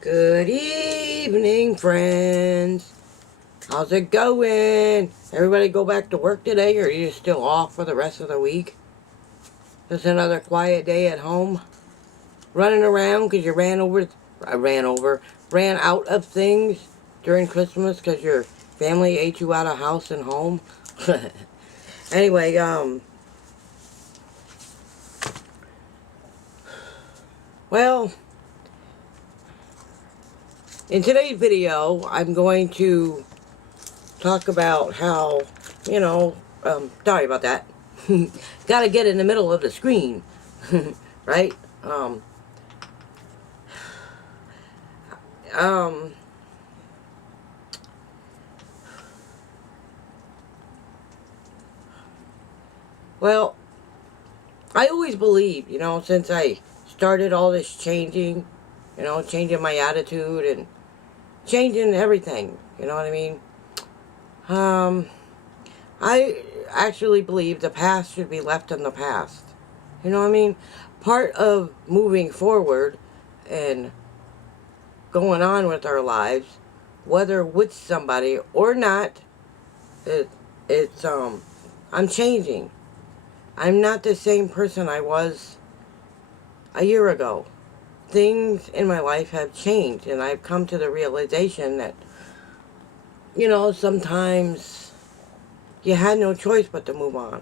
Good evening, friends. How's it going? Everybody go back to work today, or are you still off for the rest of the week? Just another quiet day at home? Running around because you ran out of things during Christmas because your family ate you out of house and home? Anyway, well, in today's video, I'm going to talk about how, sorry about that. Gotta get in the middle of the screen, right? Um, well, I always believed, since I started all this changing, changing my attitude and changing everything, you know what I mean? I actually believe the past should be left in the past. You know what I mean? Part of moving forward and going on with our lives, whether with somebody or not, it, it's, I'm changing. I'm not the same person I was a year ago. Things in my life have changed, and I've come to the realization that, sometimes you had no choice but to move on.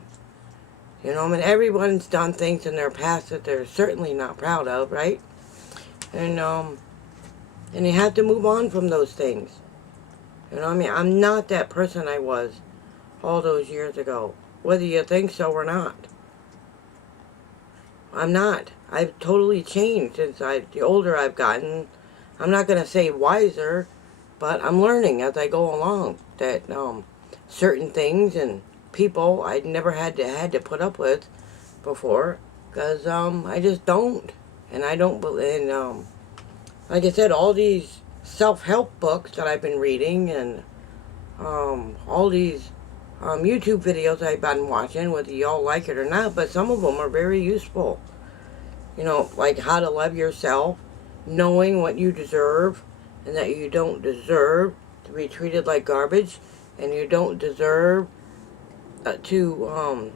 I mean, everyone's done things in their past that they're certainly not proud of, right? And you have to move on from those things. I mean, I'm not that person I was all those years ago, whether you think so or not. I'm not. I've totally changed since the older I've gotten. I'm not going to say wiser, but I'm learning as I go along that certain things and people I'd never had to put up with before, because I just don't. And I don't believe, and like I said, all these self-help books that I've been reading and all these YouTube videos I've been watching, whether y'all like it or not, but some of them are very useful. Like how to love yourself, knowing what you deserve, and that you don't deserve to be treated like garbage, and you don't deserve to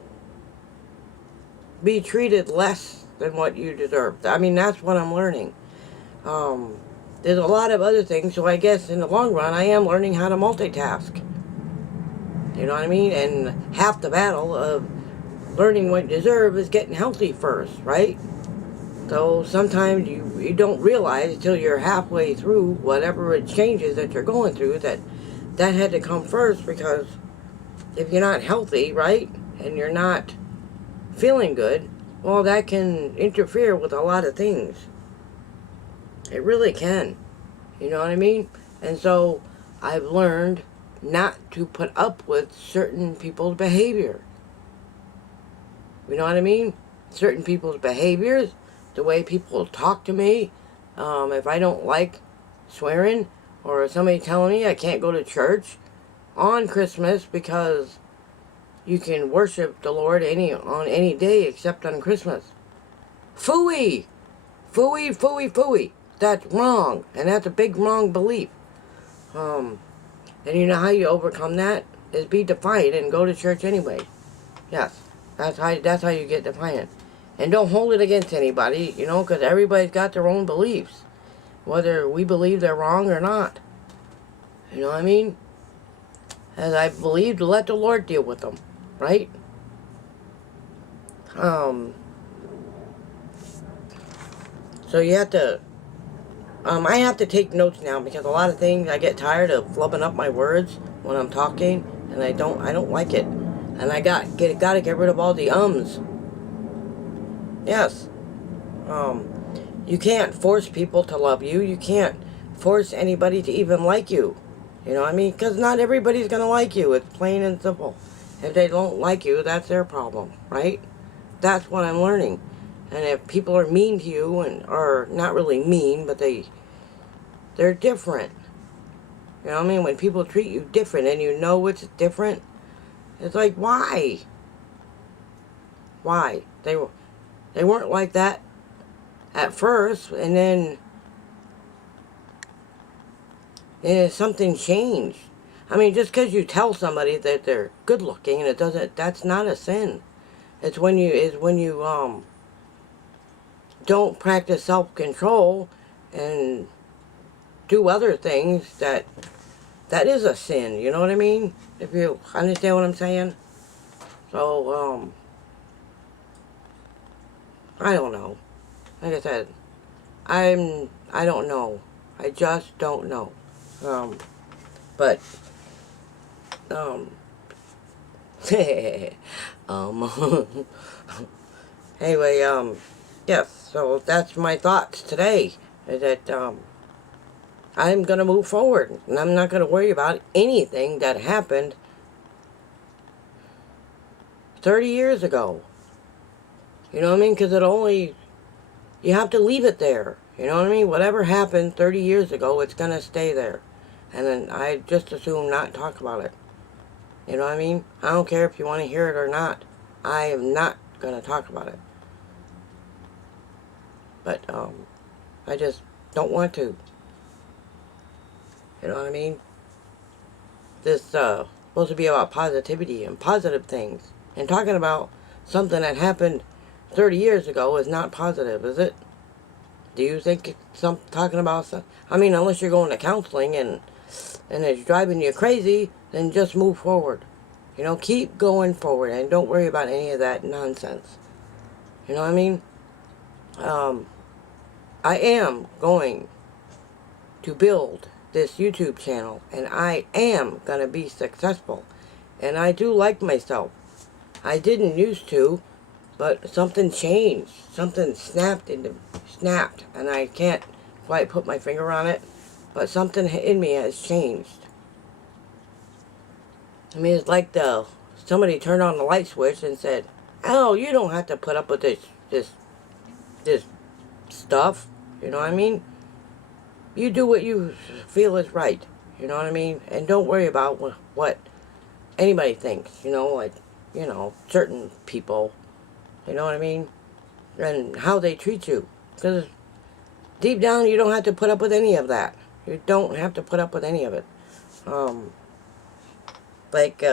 be treated less than what you deserve. I mean, that's what I'm learning. There's a lot of other things, so I guess in the long run, I am learning how to multitask. You know what I mean? And half the battle of learning what you deserve is getting healthy first, right? So sometimes you don't realize until you're halfway through whatever it changes that you're going through that had to come first, because if you're not healthy, right, and you're not feeling good, well, that can interfere with a lot of things. It really can. You know what I mean? And so I've learned not to put up with certain people's behavior. You know what I mean? Certain people's behaviors, the way people talk to me. If I don't like swearing, or somebody telling me I can't go to church on Christmas because you can worship the Lord on any day except on Christmas. Phooey! Phooey, phooey, phooey. That's wrong, and that's a big wrong belief. And you know how you overcome that? Is be defiant and go to church anyway. Yes, that's how you get defiant. And don't hold it against anybody, because everybody's got their own beliefs, whether we believe they're wrong or not. You know what I mean? As I believe, to let the Lord deal with them, right? So you have to, I have to take notes now, because a lot of things, I get tired of flubbing up my words when I'm talking, and I don't like it. And I gotta get rid of all the ums. Yes. You can't force people to love you. You can't force anybody to even like you. You know what I mean? Because not everybody's going to like you. It's plain and simple. If they don't like you, that's their problem, right? That's what I'm learning. And if people are mean to you, or not really mean, but they're different. You know what I mean? When people treat you different and you know it's different, it's like, why? Why? They weren't like that at first, and then and something changed. I mean, just because you tell somebody that they're good looking, it doesn't. That's not a sin. It's when you don't practice self control and do other things that is a sin. You know what I mean? If you understand what I'm saying. So I don't know. Like I said, I don't know. I just don't know. But um um anyway, yes, so that's my thoughts today. Is that I'm gonna move forward and I'm not gonna worry about anything that happened 30 years ago. You know what I mean? Because you have to leave it there. You know what I mean? Whatever happened 30 years ago, it's gonna stay there. And then I just assume not talk about it. You know what I mean? I don't care if you want to hear it or not. I am not gonna talk about it. But I just don't want to. You know what I mean? This supposed to be about positivity and positive things. And talking about something that happened 30 years ago is not positive, is it? Do you think it's talking about some? I mean, unless you're going to counseling and it's driving you crazy, then just move forward. You know, keep going forward and don't worry about any of that nonsense. You know what I mean? I am going to build this YouTube channel and I am going to be successful. And I do like myself. I didn't used to, but something changed. Something snapped and I can't quite put my finger on it, but something in me has changed. I mean, it's like somebody turned on the light switch and said, "Oh, you don't have to put up with this stuff." You know what I mean? You do what you feel is right. You know what I mean? And don't worry about what anybody thinks. You know, like, certain people. You know what I mean? And how they treat you. Because deep down, you don't have to put up with any of that. You don't have to put up with any of it. Like,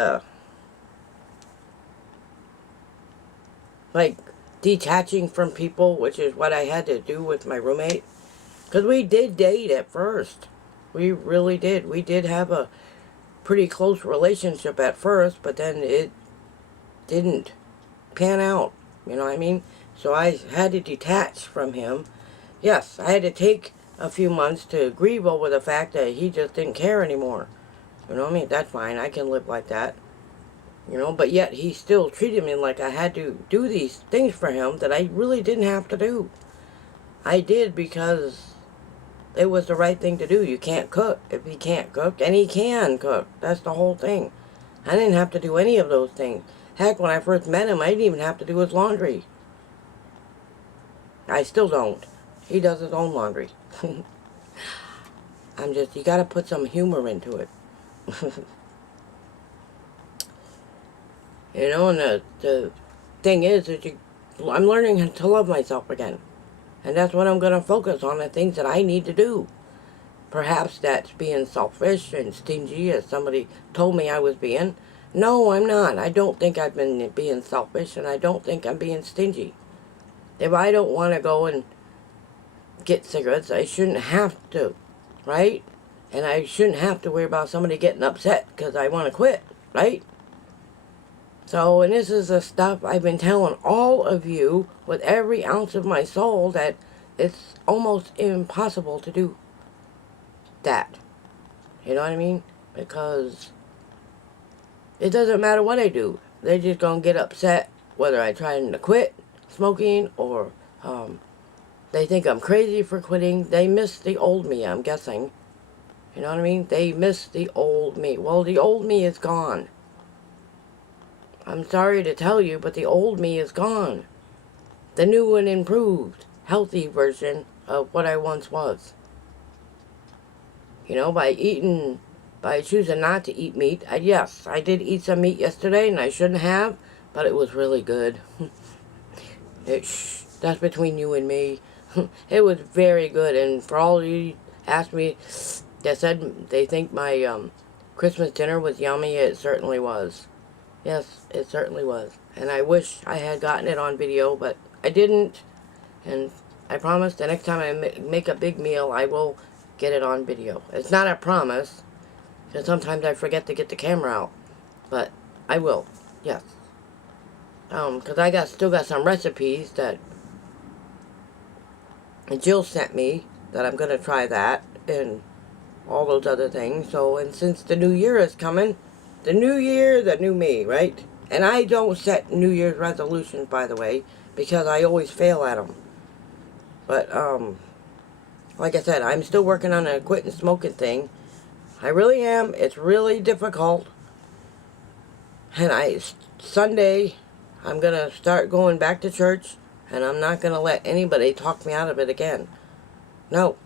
like detaching from people, which is what I had to do with my roommate. Because we did date at first. We really did. We did have a pretty close relationship at first, but then it didn't pan out. You know what I mean? So I had to detach from him. Yes, I had to take a few months to grieve over the fact that he just didn't care anymore. You know what I mean? That's fine. I can live like that. You know, but yet he still treated me like I had to do these things for him that I really didn't have to do. I did because it was the right thing to do. You can't cook if he can't cook, and he can cook. That's the whole thing. I didn't have to do any of those things. Heck, when I first met him, I didn't even have to do his laundry. I still don't. He does his own laundry. You gotta put some humor into it. You know, and the thing is that I'm learning to love myself again. And that's what I'm going to focus on, the things that I need to do. Perhaps that's being selfish and stingy, as somebody told me I was being. No, I'm not. I don't think I've been being selfish, and I don't think I'm being stingy. If I don't want to go and get cigarettes, I shouldn't have to, right? And I shouldn't have to worry about somebody getting upset because I want to quit, right? So, and this is the stuff I've been telling all of you with every ounce of my soul, that it's almost impossible to do that. You know what I mean? Because it doesn't matter what I do. They're just going to get upset whether I try to quit smoking or they think I'm crazy for quitting. They miss the old me, I'm guessing. You know what I mean? They miss the old me. Well, the old me is gone. I'm sorry to tell you, but the old me is gone. The new and improved, healthy version of what I once was. You know, by choosing not to eat meat. Yes, I did eat some meat yesterday, and I shouldn't have, but it was really good. That's between you and me. It was very good, and for all you asked me, They said they think my Christmas dinner was yummy. It certainly was. Yes, it certainly was. And I wish I had gotten it on video, but I didn't. And I promise the next time I make a big meal, I will get it on video. It's not a promise, because sometimes I forget to get the camera out. But I will, yes. Because I still got some recipes that Jill sent me that I'm going to try that and all those other things. So, and since the new year is coming, the new year, the new me, right? And I don't set New Year's resolutions, by the way, because I always fail at them. But, like I said, I'm still working on a quitting smoking thing. I really am. It's really difficult. And Sunday, I'm going to start going back to church, and I'm not going to let anybody talk me out of it again. No.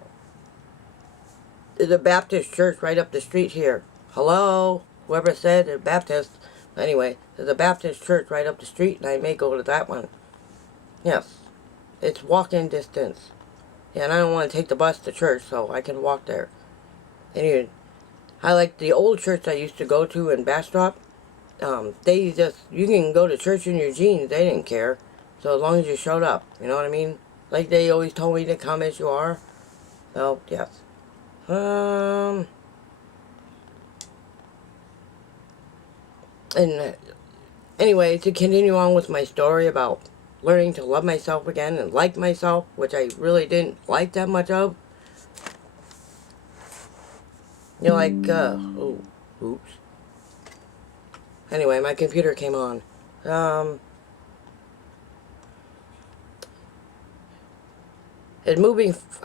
There's a Baptist church right up the street here. Hello? Whoever said they're Baptist. Anyway, there's a Baptist church right up the street, and I may go to that one. Yes. It's walking distance. Yeah, and I don't want to take the bus to church, so I can walk there. Anyway, I like the old church I used to go to in Bastrop. You can go to church in your jeans. They didn't care. So as long as you showed up, you know what I mean? Like they always told me to come as you are. So, yes. And anyway, to continue on with my story about learning to love myself again and like myself, which I really didn't like that much of. You know, like, oh, oops. Anyway, my computer came on. I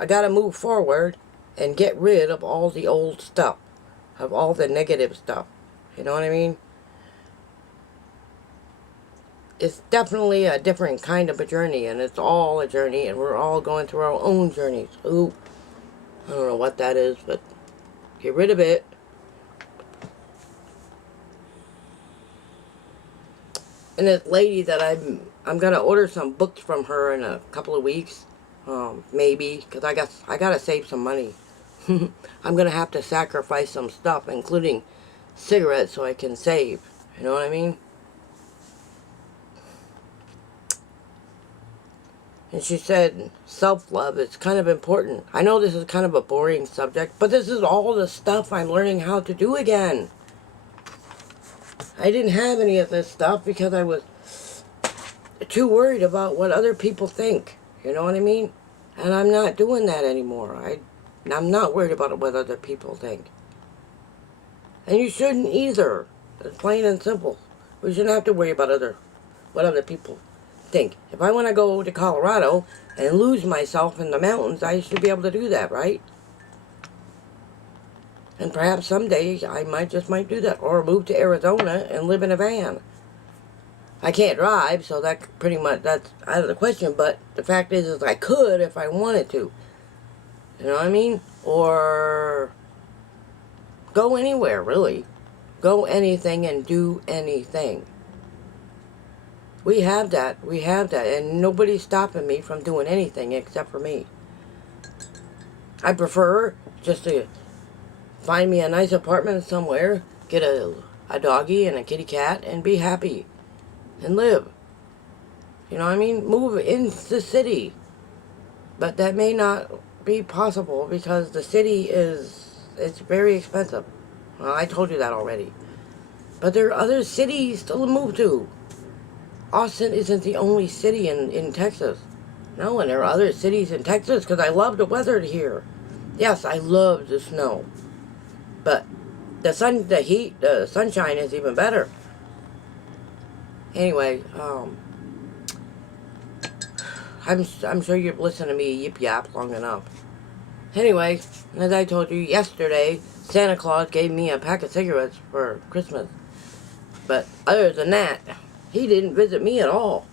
gotta move forward and get rid of all the old stuff, of all the negative stuff. You know what I mean? It's definitely a different kind of a journey, and it's all a journey, and we're all going through our own journeys. Ooh, I don't know what that is, but get rid of it. And this lady that I'm gonna order some books from her in a couple of weeks, maybe, because I gotta save some money. I'm gonna have to sacrifice some stuff, including cigarettes, so I can save. You know what I mean? And she said, self-love is kind of important. I know this is kind of a boring subject, but this is all the stuff I'm learning how to do again. I didn't have any of this stuff because I was too worried about what other people think. You know what I mean? And I'm not doing that anymore. I'm not worried about what other people think. And you shouldn't either. It's plain and simple. We shouldn't have to worry about what other people think. If I want to go to Colorado and lose myself in the mountains, I should be able to do that, right? And perhaps someday I might do that, or move to Arizona and live in a van. I can't drive, so that's out of the question, but the fact is I could if I wanted to. You know what I mean? Or go anywhere, really. Go anything and do anything. We have that, and nobody's stopping me from doing anything except for me. I prefer just to find me a nice apartment somewhere, get a doggy and a kitty cat, and be happy. And live. You know what I mean? Move into the city. But that may not be possible because the city it's very expensive. Well, I told you that already. But there are other cities to move to. Austin isn't the only city in Texas. No, and there are other cities in Texas because I love the weather here. Yes, I love the snow. But the heat, the sunshine is even better. Anyway, I'm sure you've listened to me yip yap long enough. Anyway, as I told you yesterday, Santa Claus gave me a pack of cigarettes for Christmas. But other than that, he didn't visit me at all.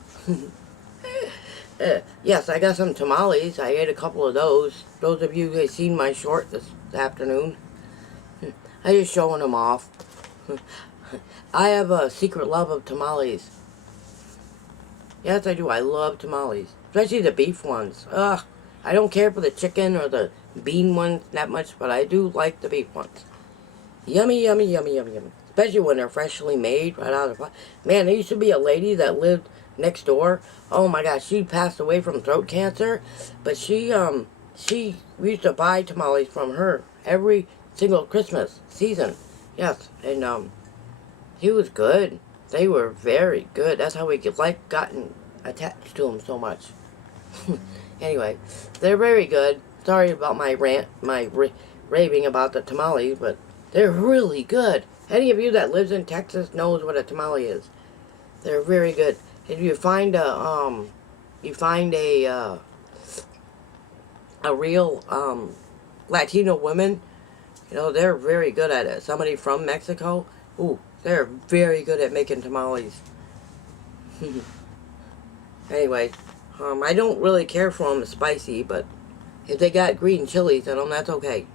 Yes, I got some tamales. I ate a couple of those. Those of you who have seen my short this afternoon, I'm just showing them off. I have a secret love of tamales. Yes, I do. I love tamales. Especially the beef ones. Ugh. I don't care for the chicken or the bean ones that much, but I do like the beef ones. Yummy, yummy, yummy, yummy, yummy. Especially when they're freshly made right out of the pot. Man, there used to be a lady that lived next door. Oh my gosh, she passed away from throat cancer, but we used to buy tamales from her every single Christmas season. Yes, and he was good. They were very good. That's how we gotten attached to them so much. Anyway, they're very good. Sorry about my rant, raving about the tamales, but they're really good. Any of you that lives in Texas knows what a tamale is. They're very good. If you find a real Latino woman, you know, they're very good at it. Somebody from Mexico, ooh, they're very good at making tamales. Anyway, I don't really care for them spicy, but if they got green chilies in them, that's okay.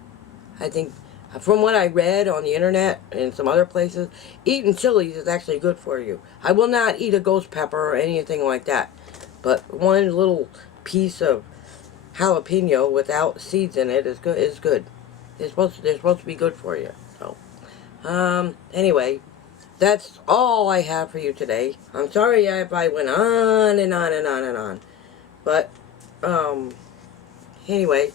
I think, from what I read on the internet and some other places, eating chilies is actually good for you. I will not eat a ghost pepper or anything like that, but one little piece of jalapeno without seeds in it is good. They're supposed to be good for you. So, anyway, that's all I have for you today. I'm sorry if I went on and on and on and on, but anyway,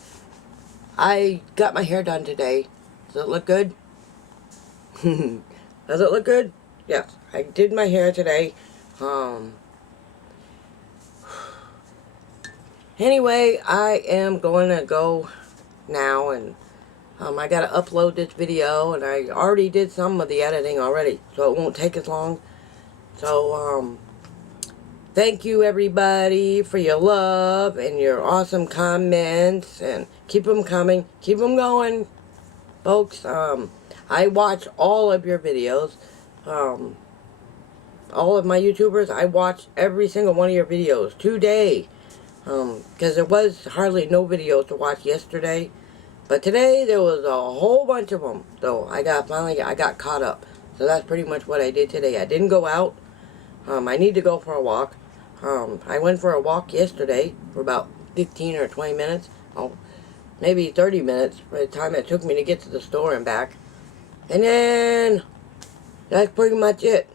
I got my hair done today. Does it look good? Does it look good? Yes, I did my hair today. Anyway, I am going to go now, and I got to upload this video, and I already did some of the editing already, so it won't take as long. So, thank you everybody for your love and your awesome comments, and keep them coming. Keep them going, folks. I watch all of your videos. All of my YouTubers, I watch every single one of your videos today. Because there was hardly no videos to watch yesterday. But today there was a whole bunch of them. So I got caught up. So that's pretty much what I did today. I didn't go out. I need to go for a walk. I went for a walk yesterday for about 15 or 20 minutes. Oh, maybe 30 minutes by the time it took me to get to the store and back. And then that's pretty much it.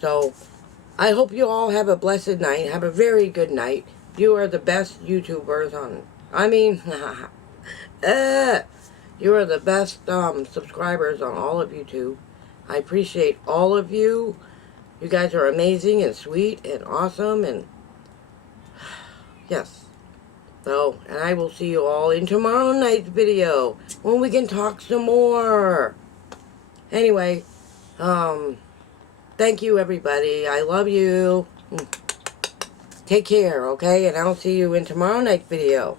So I hope you all have a blessed night. Have a very good night. You are the best YouTubers on... you are the best subscribers on all of YouTube. I appreciate all of you. You guys are amazing and sweet and awesome, and yes. So, and I will see you all in tomorrow night's video when we can talk some more. Anyway, thank you everybody. I love you. Take care, okay? And I'll see you in tomorrow night's video.